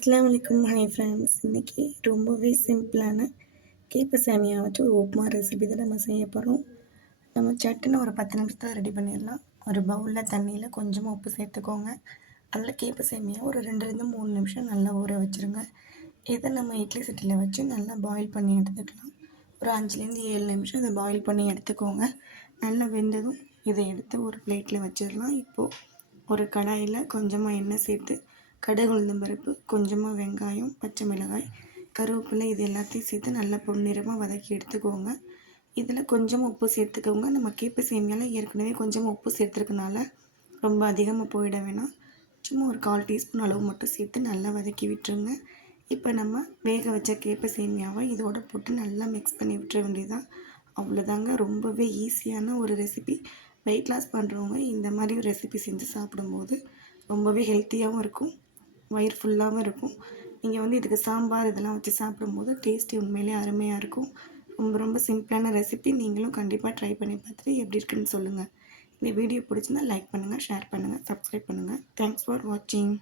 அஸ்ஸலாமு அலைக்கும். Hi friends. இன்றைக்கி ரொம்பவே சிம்பிளான கேப்பை சேமியா வச்சு ஒரு உப்புமா ரெசிபி தான் நம்ம செய்ய போகிறோம். நம்ம சட்டுன்னு ஒரு 10 நிமிஷத்தில் ரெடி பண்ணிடலாம். ஒரு பவுலில் தண்ணியில் கொஞ்சமாக உப்பு சேர்த்துக்கோங்க. அதில் கேப்பை சேமியா ஒரு 2லேருந்து 3 நிமிஷம் நல்லா ஊற வச்சுருங்க. இதை நம்ம இட்லி சட்டியில் வச்சு நல்லா பாயில் பண்ணி எடுத்துக்கலாம். ஒரு 5லேருந்து 7 நிமிஷம் இதை பாயில் பண்ணி எடுத்துக்கோங்க. நல்லா வெந்ததும் இதை எடுத்து ஒரு பிளேட்டில் வச்சிடலாம். இப்போது ஒரு கடாயில் கொஞ்சமாக எண்ணெய் சேர்த்து கடுகு உளுந்தம் பருப்பு, கொஞ்சமாக வெங்காயம், பச்சை மிளகாய், கருவேப்பிலை இது எல்லாத்தையும் சேர்த்து நல்லா பொன்னிறமாக வதக்கி எடுத்துக்கோங்க. இதில் கொஞ்சமாக உப்பு சேர்த்துக்கோங்க. நம்ம கேப்பை சேமியாவில் ஏற்கனவே கொஞ்சமாக உப்பு சேர்த்துருக்கனால ரொம்ப அதிகமாக போயிட வேணாம். சும்மா ஒரு 1/4 டீஸ்பூன் அளவு மட்டும் சேர்த்து நல்லா வதக்கி விட்டுருங்க. இப்போ நம்ம வேக வச்ச கேப்பை சேமியாவை இதோட போட்டு நல்லா மிக்ஸ் பண்ணி விட்டுற வேண்டியதுதான். அவ்வளோதாங்க. ரொம்பவே ஈஸியான ஒரு ரெசிபி. வெயிட் லாஸ் பண்ணுறவங்க இந்த மாதிரி ஒரு ரெசிபி செஞ்சு சாப்பிடும்போது ரொம்பவே ஹெல்த்தியாகவும் இருக்கும், வயிறு ஃபுல்லாகவும் இருக்கும். நீங்கள் இதுக்கு சாம்பார் இதெல்லாம் வச்சு சாப்பிடும்போது டேஸ்ட்டு உண்மையிலே அருமையாக இருக்கும். ரொம்ப ரொம்ப சிம்பிளான ரெசிபி. நீங்களும் கண்டிப்பாக ட்ரை பண்ணி பார்த்துட்டு எப்படி இருக்குன்னு சொல்லுங்கள். இந்த வீடியோ பிடிச்சிருந்தா லைக் பண்ணுங்கள், ஷேர் பண்ணுங்கள், சப்ஸ்கிரைப் பண்ணுங்கள். தேங்க்ஸ் ஃபார் வாட்சிங்.